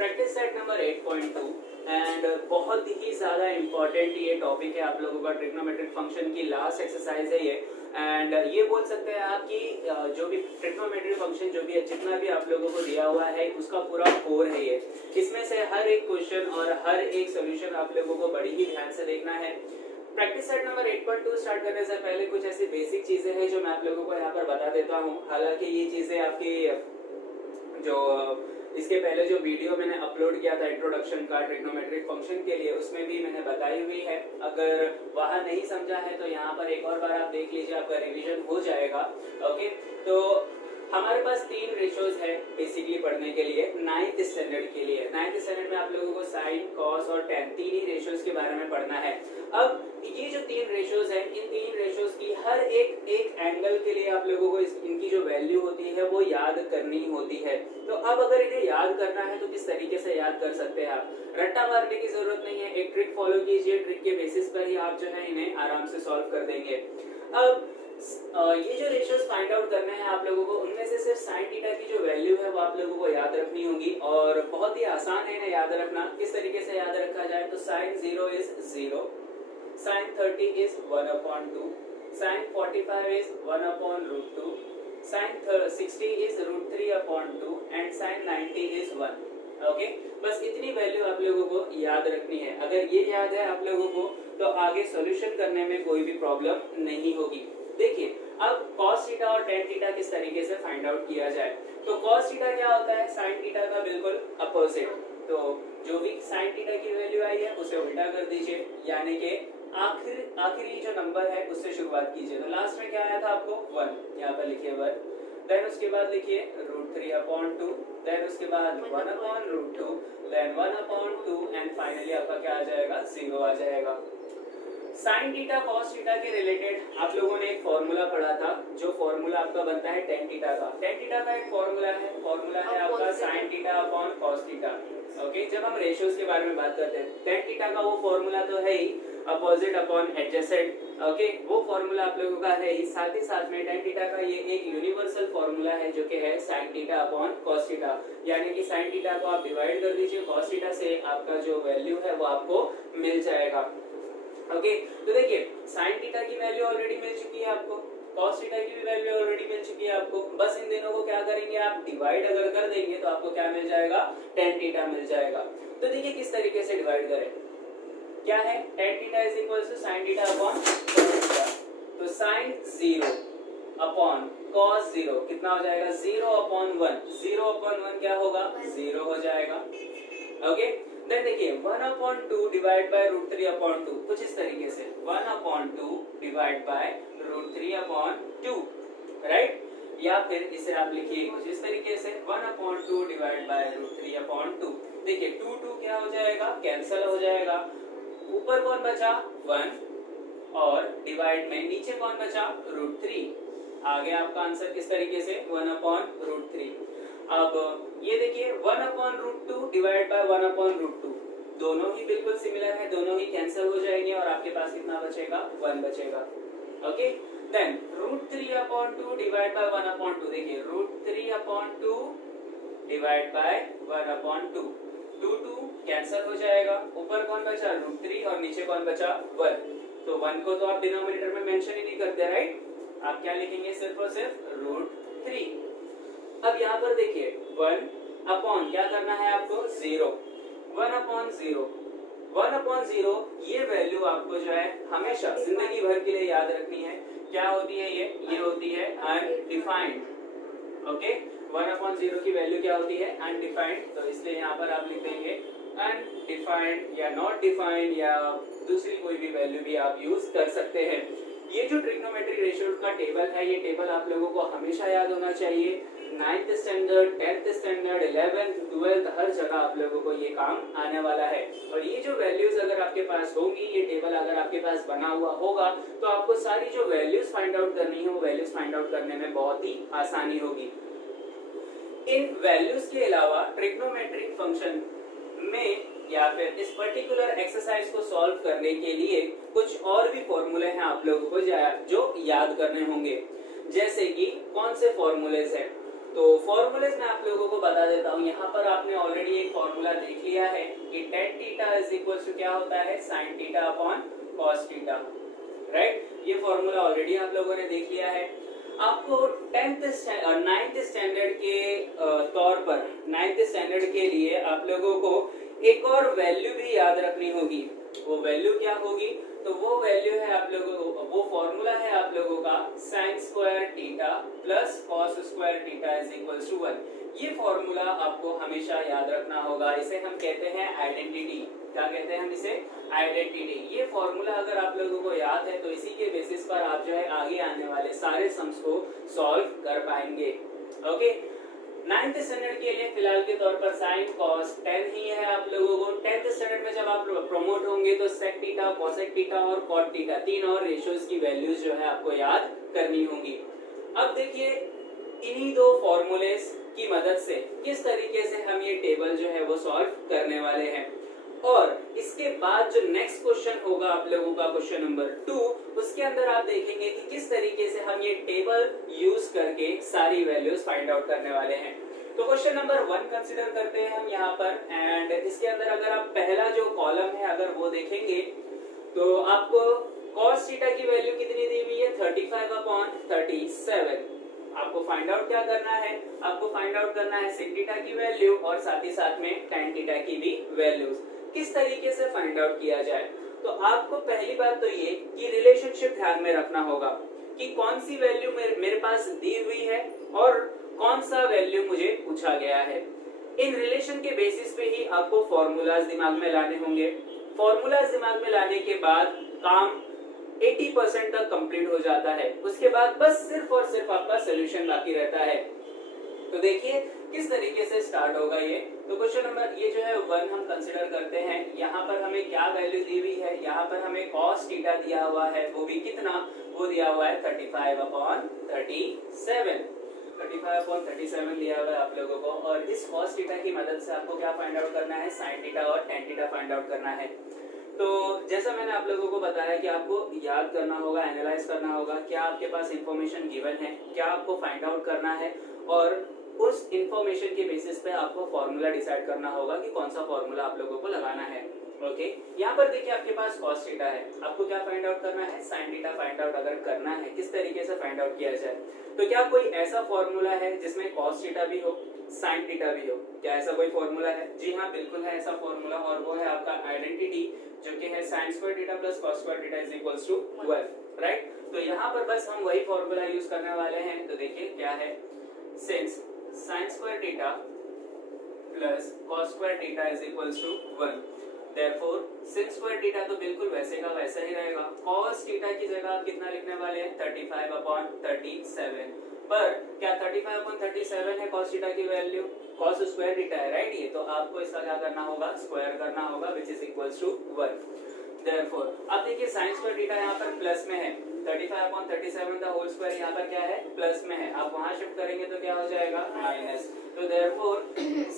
Practice set number 8.2 and बहुत ही ज़्यादा important ये टॉपिक है आप लोगों का। ट्रिग्नोमेट्रिक फंक्शन की लास्ट एक्सरसाइज है ये। एंड ये बोल सकते हैं आप कि जो भी ट्रिग्नोमेट्रिक फंक्शन जो भी है, जितना भी आप लोगों को दिया हुआ है, उसका पूरा कोर है ये। इसमें से हर एक क्वेश्चन और हर एक सोल्यूशन आप लोगों को बड़ी ही ध्यान से देखना है। प्रैक्टिस सेट नंबर 8.2 स्टार्ट करने से पहले कुछ ऐसी बेसिक चीजें हैं जो मैं आप लोगों को यहाँ पर बता देता हूँ। हालांकि ये चीजें आपकी जो इसके पहले जो वीडियो मैंने अपलोड किया था इंट्रोडक्शन का ट्रिग्नोमेट्रिक फंक्शन के लिए, उसमें भी मैंने बताई हुई है। अगर वहाँ नहीं समझा है तो यहाँ पर एक और बार आप देख लीजिए, आपका रिवीजन हो जाएगा। ओके, तो हमारे पास तीन रेशियोज है बेसिकली पढ़ने के लिए 9th स्टैंडर्ड के लिए। 9th स्टैंडर्ड में आप लोगों को साइन, कॉस और टेन तीन ही रेशियोज के बारे में पढ़ना है। अब ये जो तीन रेशियोज है, इन तीन रेशियोज की हर एक एंगल के लिए आप लोगों को इनकी जो वैल्यू होती है वो याद करनी होती है। तो अब अगर इन्हें याद करना है तो किस तरीके से याद कर सकते हैं आप? रट्टा मारने की जरूरत नहीं है, एक ट्रिक फॉलो कीजिए। ट्रिक के बेसिस पर ही आप जो है इन्हें आराम से सॉल्व कर देंगे। अब ये जो रेशियोज फाइंड आउट करने हैं आप लोगों को, उनमें से सिर्फ साइन थीटा की जो वैल्यू है वो आप लोगों को याद रखनी होगी और बहुत ही आसान है इन्हें याद रखना। किस तरीके से याद रखा जाए तो sine 0 is 0, sine 30 is 1/2, sine 45 is 1/√2, sine 60 is √3/2 and sine 90 is 1। Okay, बस इतनी वैल्यू आप लोगों को याद रखनी है। अगर ये याद है आप लोगों को तो आगे सॉल्यूशन करने में कोई भी प्रॉब्लम नहीं होगी। देखिए, अब cos थीटा और tan थीटा किस तरीके से फाइंड आउट किया जाए। तो cos थीटा क्या होता है? sin थीटा का बिल्कुल अपोजिट। तो जो भी sin थीटा की वैल्यू आई है उसे उल्टा कर दीजिए, यानी कि आखिरी जो नंबर है उससे शुरुआत कीजिए। तो लास्ट में क्या आया था आपको? 1, यहाँ पर लिखिए 1, देन उसके बाद लिखिए √3/2, देन उसके बाद 1/√2, देन 1/2 एंड फाइनली आपका क्या आ जाएगा? 0 आ जाएगा। साइन थीटा कॉस थीटा के रिलेटेड आप लोगों ने एक फॉर्मूला पढ़ा था, जो फॉर्मूला आपका बनता है टेन थीटा का। टेन थीटा का एक फॉर्मूला है आपका sign theta upon cos theta. Okay, जब हम रेशियोज के बारे में बात करते हैं, टेन थीटा का वो फॉर्मूला तो है ही, अपोजिट अपॉन एडजेसेंट। ओके, वो फॉर्मूला आप लोगों का है ही। साथ ही साथ में टेन थीटा का ये एक यूनिवर्सल फॉर्मूला है जो कि है sign theta upon cos theta, यानी कि साइन थीटा को आप डिवाइड कर दीजिए कॉस थीटा से, आपका जो वैल्यू है वो आपको मिल जाएगा। ओके, तो देखिए साइन थीटा की वैल्यू ऑलरेडी मिल चुकी है आपको, कॉस थीटा की भी वैल्यू ऑलरेडी मिल चुकी है आपको। बस इन दोनों को क्या करेंगे आप? डिवाइड अगर कर देंगे तो आपको क्या मिल जाएगा? टेन थीटा मिल जाएगा। तो देखिए किस तरीके से डिवाइड करें। क्या है? Tan theta is equal to sine theta upon cos theta. तो साइन 0 अपॉन कॉस 0 कितना हो जाएगा? 0/1। 0/1 क्या होगा? 0 हो जाएगा। ओके, देन देखिए 1/2 डिवाइड बाय √3/2, कुछ इस तरीके से 1/2 डिवाइड बाय √3/2, राइट? या फिर इसे आप लिखिए कुछ इस तरीके से 1/2 डिवाइड बाय √3/2। देखिए 2 क्या हो जाएगा? कैंसिल हो जाएगा। ऊपर कौन बचा? 1 और डिवाइड में नीचे कौन बचा? √3। आ गया आपका आंसर किस तरीके से? 1/√3। अब ये देखिए 1/√2 डिवाइड बाय 1/√2, दोनों ही बिल्कुल सिमिलर है, दोनों ही कैंसिल हो जाएंगे और आपके पास कितना बचेगा? 1 बचेगा। Okay, then √3/2 divide by 1/2। देखिए √3/2 डिवाइड बाय 1/2, 2 कैंसिल हो जाएगा। ऊपर कौन बचा? √3 और नीचे कौन बचा? 1। तो 1 को तो आप डिनोमिनेटर में मेंशन ही नहीं करते, राइट? आप क्या लिखेंगे? सिर्फ और सिर्फ √3। अब यहाँ पर देखिए 1 अपॉन क्या करना है आपको? 0। 1/0, 1/0 ये वैल्यू आपको जो है हमेशा जिंदगी भर के लिए याद रखनी है। क्या होती है ये होती है अनडिफाइंड। ओके, 1/0 की वैल्यू क्या होती है? अनडिफाइंड। तो इसलिए यहाँ पर आप लिख देंगे अनडिफाइंड या नॉट डिफाइंड, या दूसरी कोई भी वैल्यू भी आप यूज कर सकते हैं। ये जो ट्रिग्नोमेट्री रेशियो का टेबल है, ये टेबल आप लोगों को हमेशा याद होना चाहिए। 9th standard, 10th standard, 11th, 12th, हर जगह आप लोगों को ये काम आने वाला है। और ये जो वैल्यूज अगर आपके पास होंगी, ये टेबल अगर आपके पास बना हुआ होगा, तो आपको सारी जो वैल्यूज फाइंड आउट करनी है वो वैल्यूज फाइंड आउट करने में बहुत ही आसानी होगी। इन वैल्यूज के अलावा ट्रिग्नोमेट्रिक फंक्शन में या फिर इस पर्टिकुलर एक्सरसाइज को सॉल्व करने के लिए कुछ और भी फॉर्मूले हैं आप लोगों को जो याद करने होंगे। जैसे कि कौन से फॉर्मूलेज हैं? तो फॉर्मूलेज मैं आप लोगों को बता देता हूँ। यहाँ पर आपने ऑलरेडी एक फॉर्मूला देख लिया है कि tan theta is equal to क्या होता है, sin theta upon cos theta, right. ये फॉर्मूला ऑलरेडी आप लोगों ने देख लिया है। आपको 9th स्टैंडर्ड के तौर पर 9th स्टैंडर्ड के लिए आप लोगों को एक और वैल्यू भी याद रखनी होगी। वो वैल्यू क्या होगी, तो वो वैल्यू है आप लोगों को, वो फॉर्मूला है आप लोगों का sin square theta plus cos square theta is equal to 1। ये फॉर्मूला आपको हमेशा याद रखना होगा। इसे हम कहते हैं आइडेंटिटी। क्या कहते हैं हम इसे, आइडेंटिटी। ये फॉर्मूला अगर आप लोगों को याद है तो इसी के बेसिस पर आप जो है आगे आने वाले सारे सम्स को सॉल्व कर पाएंगे। ओके, 9th स्टैंडर्ड के लिए फिलहाल के तौर पर sin cos tan ही है आप लोगों को। 10th स्टैंडर्ड में जब आप प्रमोट होंगे तो sec थीटा, cosec थीटा और cot थीटा, तीन और रेशियोज की वैल्यूज जो है आपको याद करनी होंगी। अब देखिए इन्हीं दो फॉर्मूलेस की मदद से किस तरीके से हम ये टेबल जो है वो सॉल्व करने वाले हैं। और इसके बाद जो नेक्स्ट क्वेश्चन होगा आप लोगों का, क्वेश्चन नंबर 2, उसके अंदर आप देखेंगे कि किस तरीके से हम ये टेबल यूज करके सारी वैल्यूज फाइंड आउट करने वाले हैं। तो क्वेश्चन नंबर 1 कंसीडर करते हैं हम यहाँ पर। एंड इसके अंदर अगर आप पहला जो कॉलम है अगर वो देखेंगे तो आपको cos थीटा की वैल्यू कितनी दी हुई है, 35/37। आपको फाइंड आउट क्या करना है, आपको फाइंड आउट करना है sec थीटा की वैल्यू और साथ ही साथ में tan थीटा की भी वैल्यूज। किस तरीके से फाइंड आउट किया जाए, तो आपको पहली बात तो ये कि रिलेशनशिप ध्यान में रखना होगा कि कौन सी वैल्यू मेरे पास दी हुई है और कौन सा वैल्यू मुझे पूछा गया है। इन रिलेशन के बेसिस पे ही आपको फॉर्मूलाज दिमाग में लाने होंगे। फॉर्मूलाज दिमाग में लाने के बाद काम 80% तक कंप्लीट हो जाता है। उसके बाद बस सिर्फ और सिर्फ आपका सोल्यूशन बाकी रहता है। तो देखिए किस तरीके से स्टार्ट होगा ये। तो क्वेश्चन नंबर ये जो है 1 हम कंसीडर करते हैं। यहाँ पर हमें क्या वैल्यू दी हुई है, यहाँ पर हमें cos थीटा दिया हुआ है, वो भी कितना, वो दिया हुआ है 35/37। 35/37 दिया हुआ है आप लोगों को। और इस cos थीटा की मदद से आपको क्या फाइंड आउट करना है, sin थीटा और tan थीटा फाइंड आउट करना है। तो जैसा मैंने आप लोगों को बताया कि आपको याद करना होगा, एनालाइज करना होगा, क्या आपके पास इंफॉर्मेशन गिवन है, क्या आपको फाइंड आउट करना है, और उस इंफॉर्मेशन के बेसिस पे आपको फॉर्मूला डिसाइड करना होगा कि कौन सा फॉर्मूला आप लोगों को लगाना है। ओके, यहाँ पर देखिए आपके पास cos थीटा है, आपको क्या फाइंड आउट करना है, sin थीटा फाइंड आउट अगर करना है, किस तरीके से फाइंड आउट किया जाए। तो क्या कोई ऐसा फॉर्मूला है जिसमें cos थीटा भी हो, sin थीटा भी हो, क्या ऐसा कोई फॉर्मूला है? जी हाँ, बिल्कुल है ऐसा फॉर्मूला, और वो है आपका आइडेंटिटी, जो कि है sin square theta plus cos square theta is equals to 12, right. तो यहाँ पर बस हम वही फॉर्मूला यूज करने वाले हैं। तो देखिए क्या है, since sin square theta plus cos square theta is equals to 1, therefore sin square theta तो बिल्कुल वैसे का वैसा ही रहेगा। cos थीटा की जगह आप कितना लिखने वाले हैं, 35/37। पर क्या 35/37 है cos थीटा की वैल्यू, cos स्क्वायर थीटा है, राइट। ये तो आपको इसका क्या करना होगा, स्क्वायर करना होगा, which is equals to 1। Therefore, अब देखिए sin स्क्वायर थीटा यहाँ पर प्लस में है, 35/37 का होल स्क्वायर यहाँ पर क्या है, प्लस में है। आप वहां शिफ्ट करेंगे तो क्या हो जाएगा, माइनस। तो therefore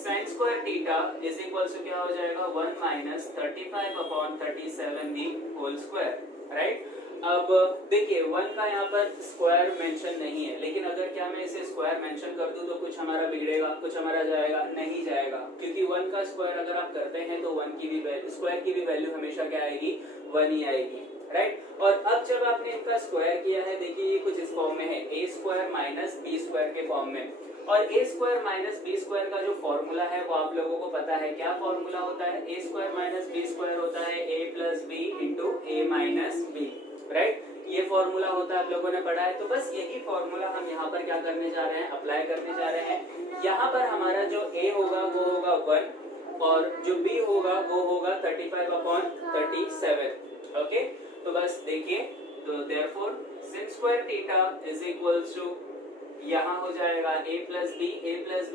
sin square theta is equals to क्या हो जाएगा, 1 minus 35/37 the whole square, right. अब देखिए 1 का यहाँ पर स्क्वायर मेंशन नहीं है, लेकिन अगर क्या मैं इसे स्क्वायर मेंशन कर दूं तो कुछ हमारा बिगड़ेगा, कुछ हमारा जाएगा, नहीं जाएगा, क्योंकि 1 का स्क्वायर अगर आप करते हैं तो 1 की भी वैल्यू, स्क्वायर की भी वैल्यू हमेशा क्या आएगी, 1 ही आएगी, राइट। और अब जब आपने इनका स्क्वायर किया है, देखिए ये कुछ इस फॉर्म में है, a square minus b square के फॉर्म में। और a square minus b square का जो फॉर्मूला है वो आप लोगों को पता है, क्या फॉर्मूला होता है, a square minus b square होता है a plus b into a minus b, right. ये फॉर्मूला होता है, आप लोगों ने पढ़ा है। तो बस यही फॉर्मूला हम यहाँ पर क्या करने जा रहे हैं, अप्लाई करने जा रहे हैं। यहाँ पर हमारा जो a होगा वो होगा 1 और जो b होगा वो होगा 35/37। ओके, तो बस देखिए, तो therefore sin square theta is equals to यहाँ हो जाएगा a प्लस b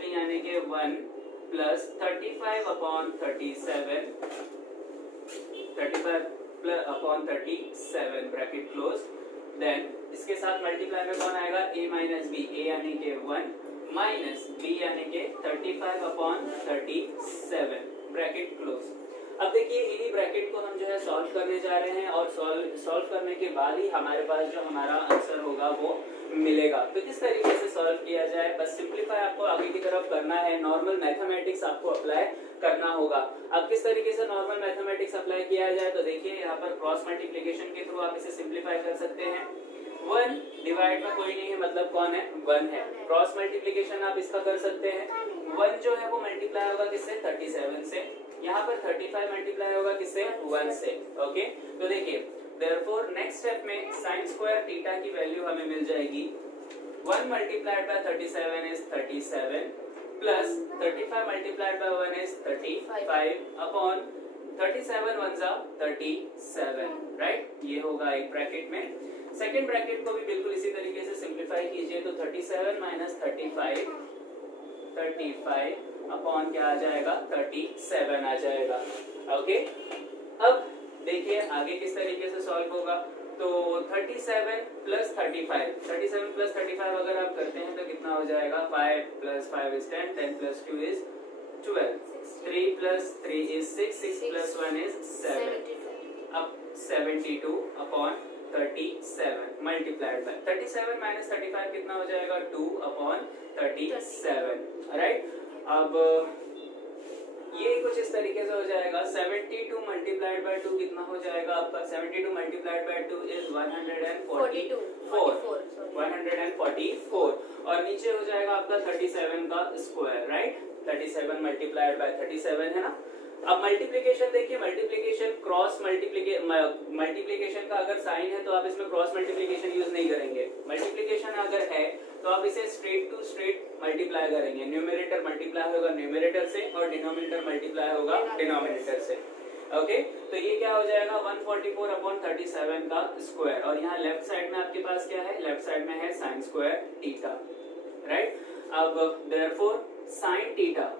यानी कि 1 प्लस 35/37 ब्रैकेट क्लोज। देन इसके साथ मल्टीप्लाई में कौन आएगा, a माइनस b, a यानी कि 1 माइनस b यानी कि 35/37 ब्रैकेट क्लोज। अब देखिए इन्हीं ब्रैकेट को हम जो है सॉल्व करने जा रहे हैं और सॉल्व करने के बाद ही हमारे पास जो हमारा आंसर होगा वो मिलेगा। तो किस तरीके से सॉल्व किया जाए, बस सिंप्लीफाई आपको आगे की तरफ करना है, नॉर्मल मैथमेटिक्स आपको अप्लाई करना होगा। अब किस तरीके से नॉर्मल मैथमेटिक्स अप्लाई किया जाए, तो देखिए यहाँ पर क्रॉस मल्टीप्लिकेशन के थ्रू आप इसे सिंप्लीफाई कर सकते हैं। 1 डिवाइड में कोई नहीं है, मतलब कौन है, 1 है। क्रॉस मल्टीप्लिकेशन आप इसका कर सकते हैं, 1 जो है वो मल्टीप्लाई होगा किससे, 37 से। यहाँ पर 35 मल्टीप्लाई होगा किससे, 1 से। ओके, तो देखिए देयरफॉर नेक्स्ट स्टेप में sin स्क्वायर थीटा की वैल्यू हमें मिल जाएगी 1 multiplied by 37 is 37 plus 35 multiplied by 1 is 35 upon 37 1 जा 37, राइट। ये होगा एक ब्रैकेट में। सेकंड ब्रैकेट को भी बिल्कुल इसी तरीके से सिंप्लीफाई कीजिए, तो 37 माइनस 35 अपॉन क्या आ जाएगा, 37 आ जाएगा। ओके, अब देखिए आगे किस तरीके से सॉल्व होगा, तो 37 प्लस 35 अगर आप करते हैं तो कितना हो जाएगा, 5 plus 5 is 10, 10 plus 2 is 12, 3 plus 3 is 6, 6 plus 1 is 7, अब 72 अपॉन 37 मल्टीप्लाइड बाय 37 माइनस 35 कितना हो जाएगा, 2 अपॉन 37, राइट। अब ये कुछ इस तरीके से हो जाएगा, 72 मल्टीप्लाइड बाय 2 कितना हो जाएगा आपका, 72 मल्टीप्लाइड बाय 2 इज 144 और नीचे हो जाएगा आपका 37 का स्क्वायर, राइट। 37 मल्टीप्लाइड बाय 37 है ना। अब मल्टीप्लिकेशन देखिए, मल्टीप्लिकेशन क्रॉस मल्टीप्लिकेशन का अगर साइन है तो आप इसमें क्रॉस मल्टीप्लिकेशन यूज नहीं करेंगे। मल्टीप्लिकेशन अगर है तो आप इसे स्ट्रेट टू स्ट्रेट मल्टीप्लाई करेंगे, न्यूमरेटर मल्टीप्लाई होगा न्यूमरेटर से और डिनोमिनेटर मल्टीप्लाई होगा डिनोमिनेटर से। ओके, तो ये क्या हो जाएगा, 144 अपॉन 37 का स्क्वायर, और यहाँ लेफ्ट साइड में आपके पास क्या है, लेफ्ट साइड में है साइन स्क्वायर थीटा, राइट। अब देयरफॉर साइन थीटा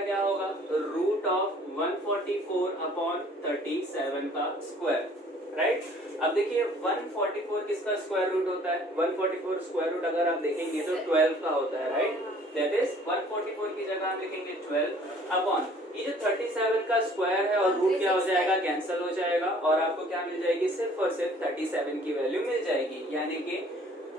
क्या होगा, रूट ऑफ 144 अपॉन 37 का स्क्वायर, राइट। अब देखिए 144 किसका स्क्वायर रूट होता है, 144 स्क्वायर रूट अगर आप देखेंगे तो 12 का होता है, राइट। दैट इज 144 की जगह हम लिखेंगे 12 अपॉन ये जो 37 का स्क्वायर है और रूट क्या हो जाएगा, कैंसिल हो जाएगा और आपको क्या मिल जाएगी, सिर्फ और सिर्फ 37 की वैल्यू मिल जाएगी, यानी कि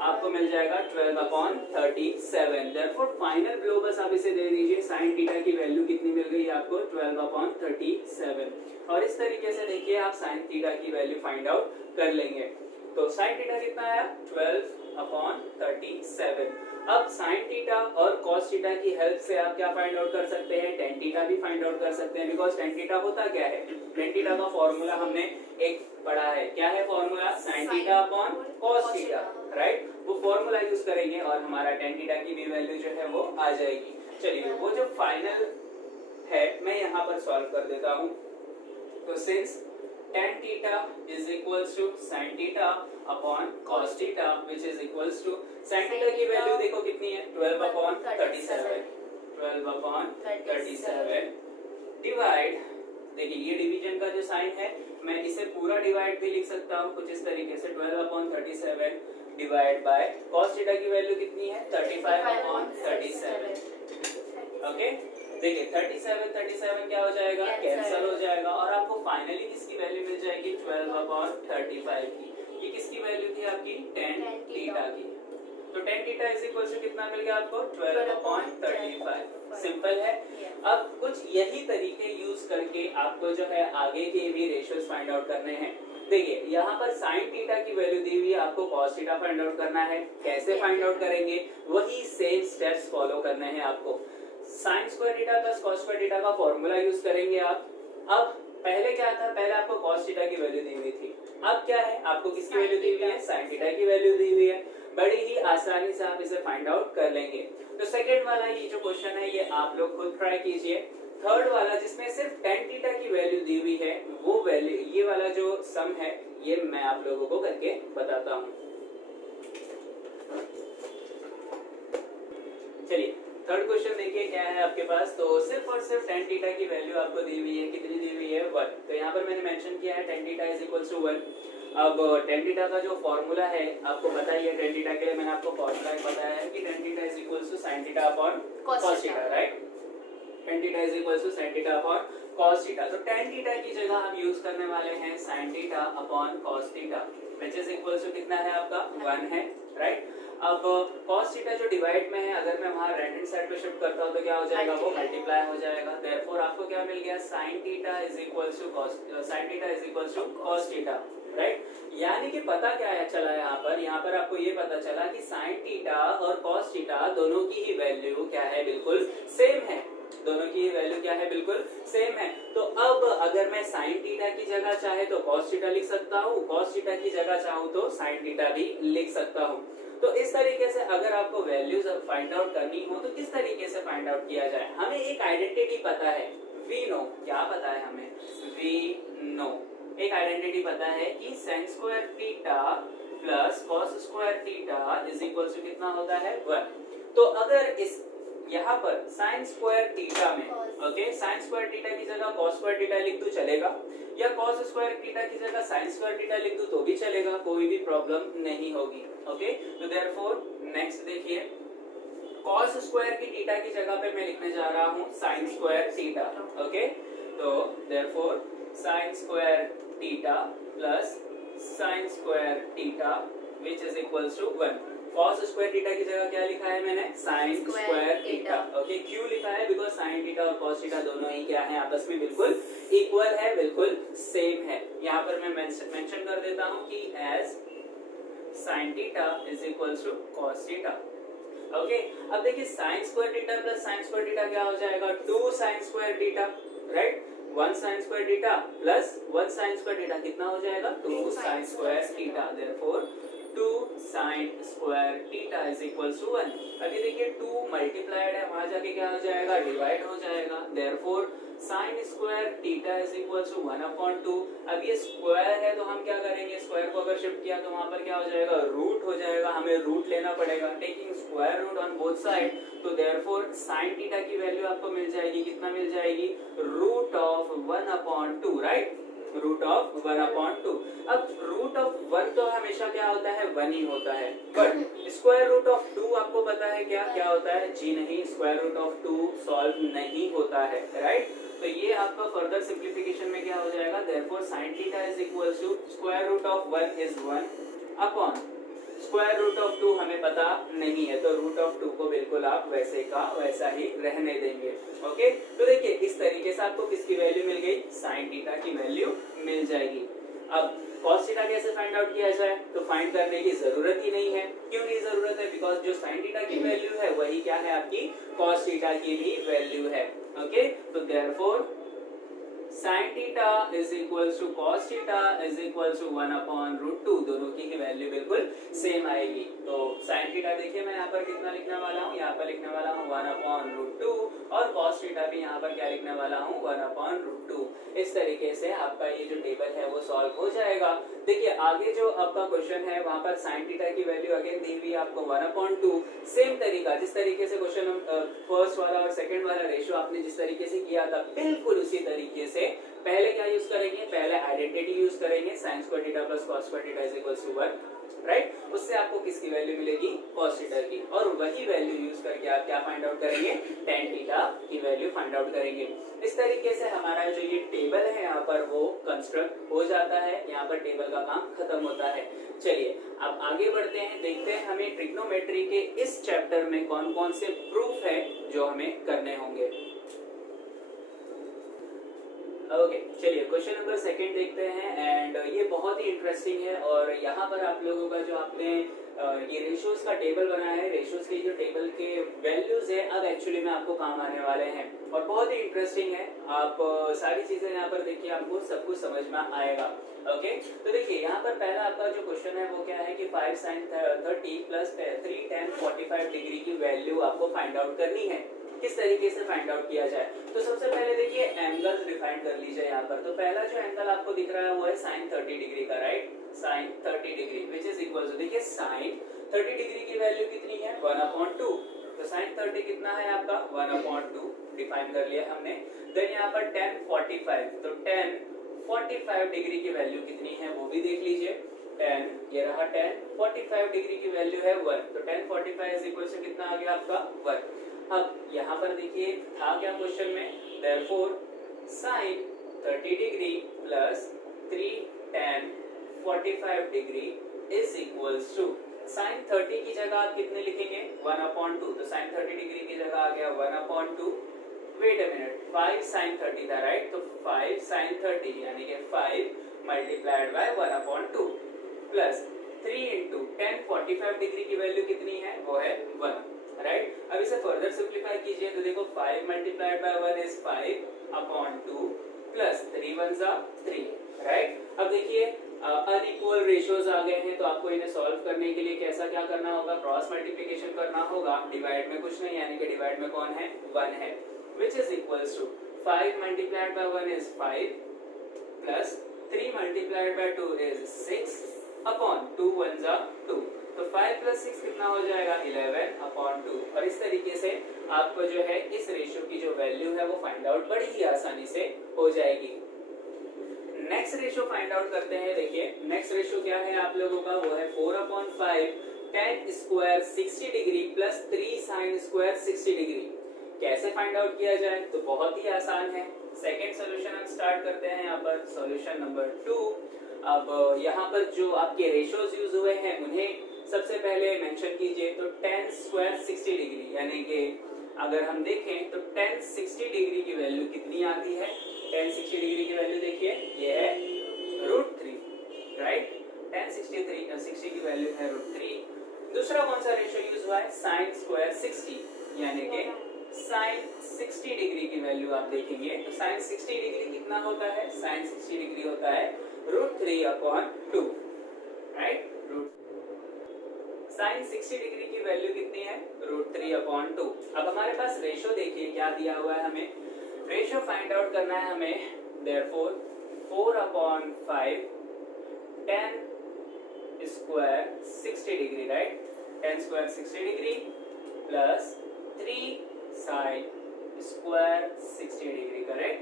आपको मिल जाएगा 12 अपॉन 37। देयरफॉर फाइनल ब्लो बस आप इसे दे दीजिए, साइन थीटा की वैल्यू कितनी मिल गई आपको, 12 अपॉन 37। और इस तरीके से देखिए आप साइन थीटा की वैल्यू फाइंड आउट कर लेंगे। तो साइन थीटा कितना आया, 12 अपॉन 37। अब साइन थीटा और कॉस थीटा की हेल्प से आप क्या फाइंड आउट कर सकते हैं, टेन थीटा भी फाइंड आउट कर सकते हैं, बिकॉज टेन थीटा होता क्या है, टेन थीटा का फॉर्मूला हमने एक पढ़ा है, क्या है formula, sign theta upon cos theta, right. वो फॉर्मूला यूज करेंगे और हमारा टेन थीटा की भी वैल्यू जो है वो आ जाएगी। चलिए वो जो फाइनल है मैं यहाँ पर सॉल्व कर देता हूँ। तो since tan theta is equals to sin theta upon cos theta which is equals to sin theta की वैल्यू देखो कितनी है, 12 upon 37, 12 upon 37 डिवाइड, देखिए ये डिवीजन का जो साइन है मैं इसे पूरा डिवाइड भी लिख सकता हूँ कुछ इस तरीके से, 12 upon 37 divide by cos theta की वैल्यू कितनी है, 35 upon 37। ओके, देखिए 37 क्या हो जाएगा, कैंसिल हो जाएगा और आपको फाइनली किसकी वैल्यू मिल जाएगी, 12 अपॉन 35 की। ये किसकी वैल्यू थी आपकी, tan थीटा की। तो tan theta is equal to कितना मिल गया आपको, 12 अपॉन 35। सिंपल है। अब कुछ यही तरीके यूज करके आपको जो है आगे के भी रेशियोज फाइंड आउट करने हैं। देखिए यहाँ पर साइन थीटा की वैल्यू दी हुई है, आपको कॉस थीटा फाइंड आउट करना है। कैसे फाइंड आउट करेंगे, वही सेम स्टेप्स फॉलो करने हैं आपको। Sine square theta plus cos square theta का फॉर्मूला यूज करेंगे आप। अब पहले क्या था, पहले आपको कॉस थीटा की वैल्यू दी हुई थी, अब क्या है, आपको किसकी वैल्यू दी हुई है, साइन थीटा की वैल्यू दी हुई है। बड़ी ही आसानी से आप इसे फाइंड आउट कर लेंगे। तो सेकंड वाला ये जो क्वेश्चन है ये आप लोग खुद ट्राई कीजिए। थर्ड वाला जिसमें सिर्फ tan थीटा की वैल्यू दी हुई है, वो वैल्यू, ये वाला जो सम है ये मैं आप लोगों को करके बताता हूँ। चलिए थर्ड क्वेश्चन देखिए क्या है आपके पास। तो सिर्फ और सिर्फ tan थीटा की वैल्यू आपको दी हुई है, कितनी दी हुई है, 1। तो यहाँ पर मैंने मेंशन किया है tan theta is equals to 1। अब tan थीटा का जो फॉर्मूला है आपको पता ही है, tan थीटा के लिए मैंने आपको फॉर्मूला बताया है कि tan theta is equals to sin theta upon cos theta, right. tan theta is equals to sin theta upon cos theta. तो tan थीटा की जगह हम यूज करने वाले हैं sin theta upon cos theta, which is equals to कितना है आपका, 1 है, राइट। अब cos थीटा जो डिवाइड में है, अगर मैं वहां राइट हैंड साइड पे शिफ्ट करता हूं तो क्या हो जाएगा, वो मल्टीप्लाई हो जाएगा। देयरफॉर आपको क्या मिल गया, sin theta is equals to cos theta, right. यानी कि पता क्या है चला यहाँ पर आपको ये पता चला कि sin थीटा और cos थीटा दोनों की ही वैल्यू क्या है, बिल्कुल सेम है। दोनों की वैल्यू क्या है, बिल्कुल सेम है। तो अब अगर मैं sin थीटा की जगह चाहे तो cos थीटा लिख सकता हूँ, cos थीटा की जगह चाहूँ तो sin थीटा भी लिख सकता हूँ। तो इस तरीके से अगर आपको वैल्यूज फाइंड आउट करनी हो तो किस तरीके से फाइंड आउट किया जाए। हमें एक आइडेंटिटी पता है, वी नो, क्या पता है हमें, वी नो, एक आइडेंटिटी पता है कि sin square theta plus cos square theta is equal to कितना होता है, 1। तो अगर इस यहाँ पर sin स्क्वायर थीटा में, ओके, sin स्क्वायर थीटा की जगह cos स्क्वायर थीटा लिख दूं चलेगा, या cos स्क्वायर थीटा की जगह sin स्क्वायर थीटा लिख दूं तो भी चलेगा, कोई भी प्रॉब्लम नहीं होगी। ओके, तो देयरफॉर नेक्स्ट देखिए, cos स्क्वायर की थीटा की जगह पे मैं लिखने जा रहा हूँ sin स्क्वायर थीटा। ओके, तो therefore sin square theta plus sin square theta which is equals to 1। cos square theta की जगह क्या लिखा है मैंने, sin स्क्वायर थीटा। ओके, क्यों लिखा है, बिकॉज sin थीटा और cos थीटा दोनों ही क्या है, आपस में बिल्कुल इक्वल है, बिल्कुल सेम है। यहाँ पर मैं मेंशन कर देता हूँ कि as sin theta is equals to cos theta. Okay, अब देखिए sin square theta plus sin square theta क्या हो जाएगा, 2 sin square theta, right. 1 sin square theta plus 1 sin square theta कितना हो जाएगा, 2 sin square theta. Therefore 2 sin square theta is equals to 1। अभी देखिए 2 मल्टीप्लाइड है, वहां जाके क्या हो जाएगा, डिवाइड हो जाएगा। Therefore sin square theta is equals to 1/2। अब ये स्क्वायर है तो हम क्या करेंगे, स्क्वायर को अगर शिफ्ट किया तो वहां पर क्या हो जाएगा, रूट हो जाएगा, हमें रूट लेना पड़ेगा, taking square root on both side. तो देयरफॉर sin थीटा की वैल्यू आपको मिल जाएगी, कितना मिल जाएगी, root of 1/2, right, root of 1/2। अब रूट ऑफ 1 तो हमेशा क्या होता है, 1 ही होता है, बट स्क्वायर रूट ऑफ 2 आपको पता है क्या क्या होता है, जी नहीं, स्क्वायर रूट ऑफ 2 सॉल्व नहीं होता है, राइट। तो ये आपका फर्दर सिंप्लीफिकेशन में क्या हो जाएगा, therefore sin theta is equals to square root of 1 is 1 upon square root of 2 हमें पता नहीं है, तो रूट ऑफ 2 को बिल्कुल आप वैसे का वैसा ही रहने देंगे। ओके, तो देखिए इस तरीके से आपको किसकी वैल्यू मिल गई, sin थीटा की वैल्यू मिल जाएगी। अब cos थीटा कैसे फाइंड आउट किया जाए, तो फाइंड करने की जरूरत ही नहीं है। क्यों नहीं जरूरत है, बिकॉज जो sin थीटा की वैल्यू है वही क्या है, आपकी cos थीटा की भी वैल्यू है। ओके, तो therefore sin theta is equals to cos theta is equals to 1/√2, दोनों की वैल्यू बिल्कुल सेम आएगी। तो sin थीटा देखिए मैं यहाँ पर कितना लिखने वाला हूँ, यहाँ पर लिखने वाला हूँ 1/√2, और cos थीटा भी यहाँ पर क्या लिखने वाला हूँ, 1/√2। इस तरीके से आपका ये जो टेबल है वो सॉल्व हो जाएगा। देखिए आगे जो आपका क्वेश्चन है वहाँ पर sin थीटा की वैल्यू अगेन दी हुई आपको 1/2। सेम तरीका, जिस तरीके से क्वेश्चन फर्स्ट वाला और सेकंड वाला रेशियो आपने जिस तरीके से किया था, बिल्कुल उसी तरीके से पहले क्या यूज करेंगे, पहले आइडेंटिटी यूज करेंगे, sin square theta plus cos square theta is equals to 1, right. उससे आपको किसकी वैल्यू मिलेगी, cos थीटा की, और वही वैल्यू यूज करके आप क्या फाइंड आउट करेंगे, tan थीटा की वैल्यू फाइंड आउट करेंगे। इस तरीके से हमारा जो ये टेबल है यहाँ पर वो कंस्ट्रक्ट हो जाता है, यहाँ पर टेबल का काम खत्म होता है। चलिए अब आगे बढ़ते हैं, देखते हैं हमें ट्रिग्नोमेट्री के इस चैप्टर में कौन कौन से प्रूफ है जो हमें करने होंगे। ओके, चलिए क्वेश्चन नंबर सेकंड देखते हैं, एंड ये बहुत ही इंटरेस्टिंग है। और यहाँ पर आप लोगों का जो आपने ये रेशियोज का टेबल बनाया है, रेशियोज के जो टेबल के वैल्यूज है अब एक्चुअली में आपको काम आने वाले हैं, और बहुत ही इंटरेस्टिंग है। आप सारी चीजें यहाँ पर देखिए, आपको सब कुछ समझ में आएगा। ओके, तो देखिए यहाँ पर पहला आपका जो क्वेश्चन है वो क्या है कि 5 sin 30 प्लस 3 tan 45 डिग्री की वैल्यू आपको फाइंड आउट करनी है। किस तरीके से फाइंड आउट किया जाए, तो सबसे पहले देखिए एंगल्स डिफाइन कर लीजिए यहाँ पर। तो पहला जो एंगल आपको दिख रहा है वो है sin 30 डिग्री का, right, sin 30 degree which is equal to, देखिए sin 30 डिग्री की वैल्यू कितनी है, 1/2। तो sin 30 कितना है आपका, 1/2 डिफाइन कर लिया हमने। देन यहाँ पर tan 45, तो tan 45 डिग्री की वैल्यू कितनी है वो भी देख लीजिए। tan, ये रहा tan 45 डिग्री की वैल्यू है 1, तो tan 45 इज इक्वल टू कितना आ गया आपका, 1। अब यहाँ पर देखिए था क्या क्वेश्चन में, therefore sin 30 degree plus 3 tan 45 degree is equals to, sine 30 की जगह आप कितने लिखेंगे 1/2, तो साइन 30 डिग्री की जगह आ गया 1/2। वेट अ मिनट, 5 साइन 30 था राइट, तो 5 साइन 30 यानी कि 5 multiplied by 1/2 plus 3 into 10 45 degree की वैल्यू कितनी है, वो है 1 राइट। अब इसे फर्दर सिंप्लीफाई कीजिए तो देखो 5 मल्टीप्लाइड बाय 1 इज 5/2 प्लस 3 1 जा 3 राइट। अब देखिए अनइक्वल रेशियोज आ गए हैं, तो आपको इन्हें सॉल्व करने के लिए कैसा क्या करना होगा, क्रॉस मल्टीप्लिकेशन करना होगा। डिवाइड में कुछ नहीं, यानी कि डिवाइड में कौन है 1 है, which is equals to 5 multiplied by 1 is 5 plus 3 multiplied by 2 is 6 upon 2 1 जा 2, तो 5 plus 6 कितना हो जाएगा 11/2। और इस तरीके से आपको जो है इस रेशियो की जो वैल्यू है वो फाइंड आउट बड़ी ही आसानी से हो जाएगी। नेक्स्ट रेशियो फाइंड आउट करते हैं। देखिए नेक्स्ट रेशियो क्या है आप लोगों का, वो है 4/5 tan square 60 degree plus 3 sin square 60 degree. कैसे फाइंड आउट किया जाए, तो बहुत ही आसान है। सेकेंड सॉल्यूशन हम स्टार्ट करते हैं यहाँ पर, सॉल्यूशन नंबर 2। अब यहाँ पर जो आपके रेशियोज यूज हुए हैं उन्हें सबसे पहले मेंशन कीजिए। तो tan स्क्वायर 60 डिग्री यानी कि अगर हम देखें तो tan 60 डिग्री की वैल्यू कितनी आती है, tan 60 डिग्री की वैल्यू देखिए ये है √3 राइट। tan 60 की वैल्यू है √3। दूसरा कौन सा रेशियो यूज हुआ है, sin स्क्वायर 60 यानी कि sin 60 डिग्री की वैल्यू आप देखेंगे तो sin 60 डिग्री कितना होता है, sin 60 डिग्री होता है √3/2 राइट। sin 60 डिग्री की वैल्यू कितनी है √3/2। अब हमारे पास रेशियो देखिए क्या दिया हुआ है, हमें रेशियो फाइंड आउट करना है हमें। Therefore 4/5 tan square 60 degree right, tan square 60 degree plus 3 sin square 60 degree correct,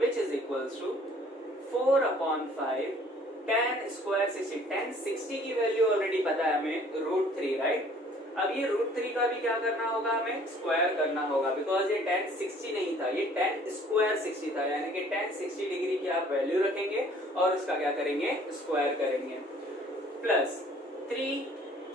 which is equals to 4/5 tan square 60। tan 60 की वैल्यू ऑलरेडी पता है हमें √3 राइट। अब ये √3 का भी क्या करना होगा, हमें स्क्वायर करना होगा, बिकॉज ये tan 60 नहीं था, ये tan स्क्वायर 60 था, यानी कि tan 60 डिग्री की आप वैल्यू रखेंगे और उसका क्या करेंगे स्क्वायर करेंगे, प्लस 3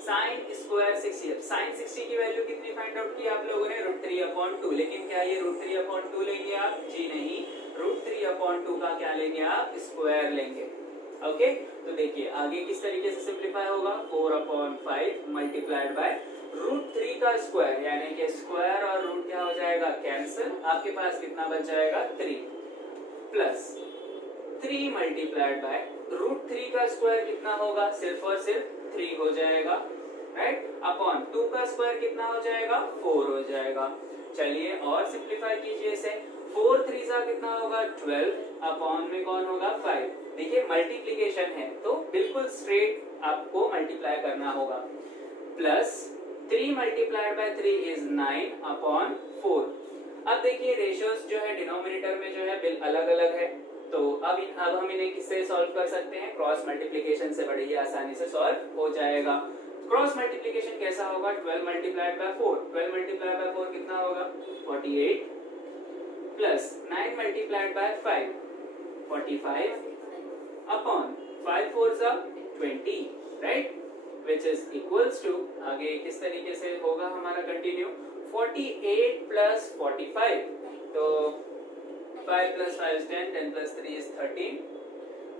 sin स्क्वायर 60। sin 60 की वैल्यू कितनी फाइंड आउट की आप लोगों ने √3/2, लेकिन क्या ये √3/2 लेंगे आप, जी नहीं, √3/2 का क्या लेंगे आप स्क्वायर लेंगे। ओके तो देखिए आगे किस तरीके से सिंप्लीफाई होगा, 4/5 मल्टीप्लाइड बाय √3 का स्क्वायर यानी कि स्क्वायर और रूट क्या हो जाएगा कैंसिल, आपके पास कितना बच जाएगा 3 प्लस 3 मल्टीप्लाइड बाय √3 का स्क्वायर कितना होगा, सिर्फ और सिर्फ 3 हो जाएगा राइट, अपॉन 2 का स्क्वायर कितना हो जाएगा 4 हो जाएगा। चलिए और सिंप्लीफाई कीजिए इसे, 4 3 सा कितना होगा 12, अपॉन में कौन होगा 5। देखिए मल्टीप्लिकेशन है तो बिल्कुल स्ट्रेट आपको मल्टीप्लाई करना होगा, प्लस 3 मल्टीप्लाइड बाय 3 इज 9/4। अब देखिए रेशियोज जो है डिनोमिनेटर में जो है बिल अलग अलग है, तो अब हम इन्हें किससे सॉल्व कर सकते हैं, क्रॉस मल्टीप्लिकेशन से बड़ी ही आसानी से सॉल्व हो जाएगा। क्रॉस मल्टीप्लिकेशन कैसा होगा, 12 मल्टीप्लाइड बाय 4, 12 मल्टीप्लाइड बाय 4 कितना होगा 48 प्लस 9 मल्टीप्लाइड बाय 5 45 अपॉन 5 4 जा 20 right, which is equals to आगे किस तरीके से होगा हमारा कंटिन्यू, 48 प्लस 45, तो 5 plus 5 is 10, 10 plus 3 is 13,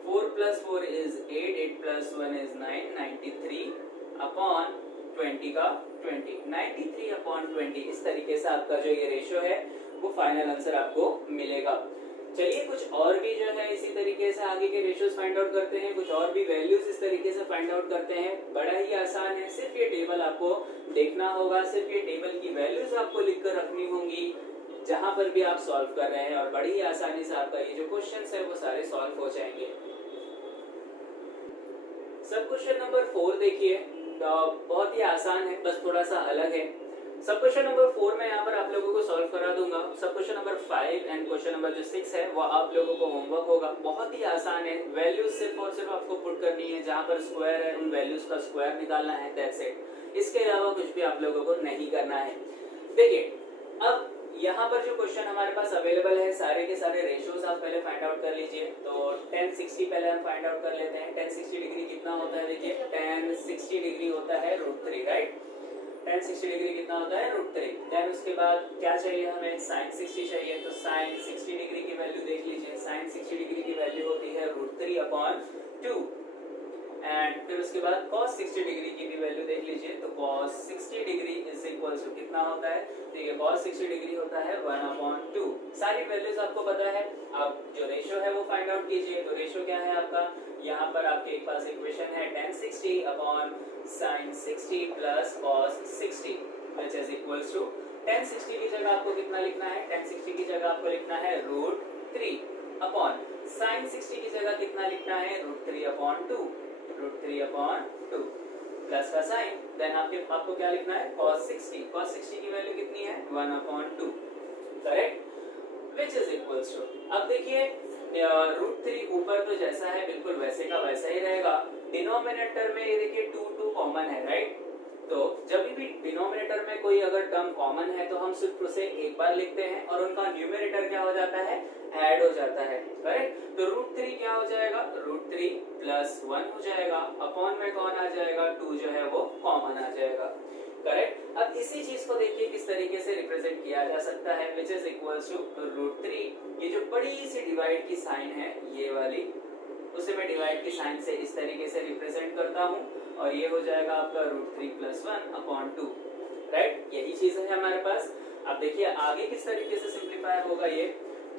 4 plus 4 is 8, 8 plus 1 is 9, 93 upon 20 का 20, 93 अपॉन 20। इस तरीके से आपका जो ये रेशियो है वो फाइनल आंसर आपको मिलेगा। चलिए कुछ और भी जो है इसी तरीके से आगे के रेशियोज फाइंड आउट करते हैं, कुछ और भी वैल्यूज इस तरीके से फाइंड आउट करते हैं। बड़ा ही आसान है, सिर्फ ये टेबल आपको देखना होगा, सिर्फ ये टेबल की वैल्यूज आपको लिखकर रखनी होंगी जहां पर भी आप सॉल्व कर रहे हैं, और बड़ी ही आसानी से आपका ये जो क्वेश्चंस है वो सारे सॉल्व हो जाएंगे। सब क्वेश्चन नंबर 4 देखिए, तो बहुत ही आसान है, बस थोड़ा सा अलग है। सब क्वेश्चन नंबर 4 में यहाँ पर आप लोगों को सॉल्व करा दूंगा। सब question number 5 and question number जो 6 है वो आप लोगों को होमवर्क होगा। बहुत ही आसान है, वैल्यूज सिर्फ और सिर्फ आपको पुट करनी है, जहाँ पर स्क्वायर है उन वैल्यूज का स्क्वायर निकालना है, दैट्स इट। इसके अलावा कुछ भी आप लोगों को नहीं करना है। देखिए अब यहाँ पर जो क्वेश्चन हमारे पास अवेलेबल है सारे के सारे रेशियोज आप पहले फाइंड आउट कर लीजिए। तो tan 60 पहले हम फाइंड आउट कर लेते हैं। tan 60 डिग्री कितना होता है, देखिए tan 60 डिग्री होता है √3, राइट। tan 60 डिग्री कितना होता है, √3। देन उसके बाद क्या चाहिए हमें, sin 60 चाहिए। तो sin 60 डिग्री की वैल्यू देख लीजिए, sin 60 डिग्री की वैल्यू होती है √3/2। एंड फिर उसके बाद cos 60 डिग्री की भी वैल्यू देख लीजिए। तो cos 60 degree is equals to कितना होता है, तो ये cos 60 डिग्री होता है 1/2। सारी वैल्यूज आपको पता है। अब जो रेशियो है वो फाइंड आउट कीजिए। तो रेशियो क्या है आपका, यहाँ पर आपके पास इक्वेशन है tan 60/sin 60 plus cos 60 which is equals to tan 60 की जगह आपको कितना लिखना है, tan 60 की जगह आपको लिखना है √3/sin 60 की जगह कितना लिखना है, √3/2 √3/2 प्लस का साइन। देन आपको क्या लिखना है, cos 60 की वैल्यू कितनी है, 1/2, correct, which is equals to, अब देखिए √3 ऊपर तो जैसा है बिल्कुल वैसे का वैसा ही रहेगा। डिनोमिनेटर में ये देखिए 2 कॉमन है, राइट। तो जब भी डिनोमिनेटर में कोई अगर टर्म कॉमन है तो हम सिर्फ उसे एक बार लिखते हैं और उनका न्यूमरेटर क्या हो जाता है, ऐड हो जाता है, करेक्ट। तो √3 क्या हो जाएगा, √3 + 1 हो जाएगा, अपॉन में कौन आ जाएगा, 2 जो है वो कॉमन आ जाएगा, करेक्ट। अब इसी चीज को देखिए किस तरीके से रिप्रेजेंट किया जा सकता है, which is equals to √3। ये जो बड़ी सी डिवाइड की साइन है ये वाली, उसे मैं डिवाइड की साइन से इस तरीके से रिप्रेजेंट करता हूँ और ये हो जाएगा आपका √3 + 1/2, राइट। यही चीज है हमारे पास। अब देखिए आगे किस तरीके से सिंप्लीफाई होगा ये,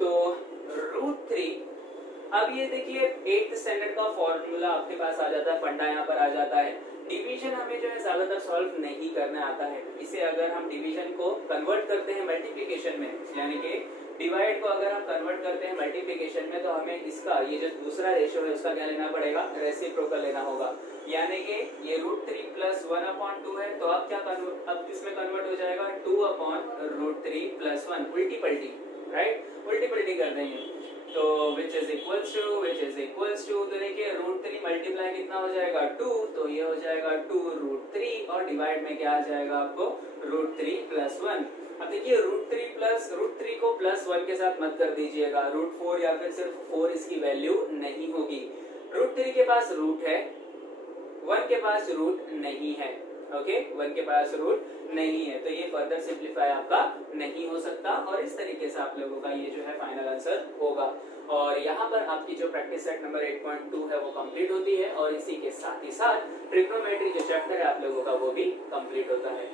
तो √3, अब ये देखिए 8th स्टैंडर्ड का फॉर्मूला आपके पास आ जाता है, फंडा यहाँ पर आ जाता है। डिवीजन हमें जो है ज्यादातर सॉल्व नहीं करना आता है। इसे अगर हम डिवीजन को कन्वर्ट करते हैं मल्टीप्लिकेशन में, यानी कि डिवाइड को अगर हम कन्वर्ट करते हैं मल्टीप्लिकेशन में, तो हमें इसका ये जो दूसरा रेशियो है उसका क्या लेना पड़ेगा, रेसिप्रोकल लेना होगा। यानी कि ये √3 + 1/2 है, तो अब क्या अब इसमें कन्वर्ट हो जाएगा 2/√3 + 1, उल्टी पलटी, राइट, उल्टी पलटी कर देंगे। तो which is equals to, तो देखिए √3 मल्टीप्लाई कितना हो जाएगा, 2, तो ये हो जाएगा 2√3 और डिवाइड में क्या आ जाएगा आपको, √3 + 1। अब देखिए √3 को +1 के साथ मत कर दीजिएगा, √4 या फिर सिर्फ 4 इसकी वैल्यू नहीं होगी। √3 के पास रूट है, 1 के पास रूट नहीं है, ओके, 1 के पास रूट नहीं है, तो ये फर्दर सिंप्लीफाई आपका नहीं हो सकता और इस तरीके से आप लोगों का ये जो है फाइनल आंसर होगा। और यहाँ पर आपकी जो प्रैक्टिस सेट नंबर 8.2 है वो कंप्लीट होती है और इसी के साथ ही साथ ट्रिग्नोमेट्री जो चैप्टर है आप लोगों का वो भी कंप्लीट होता है।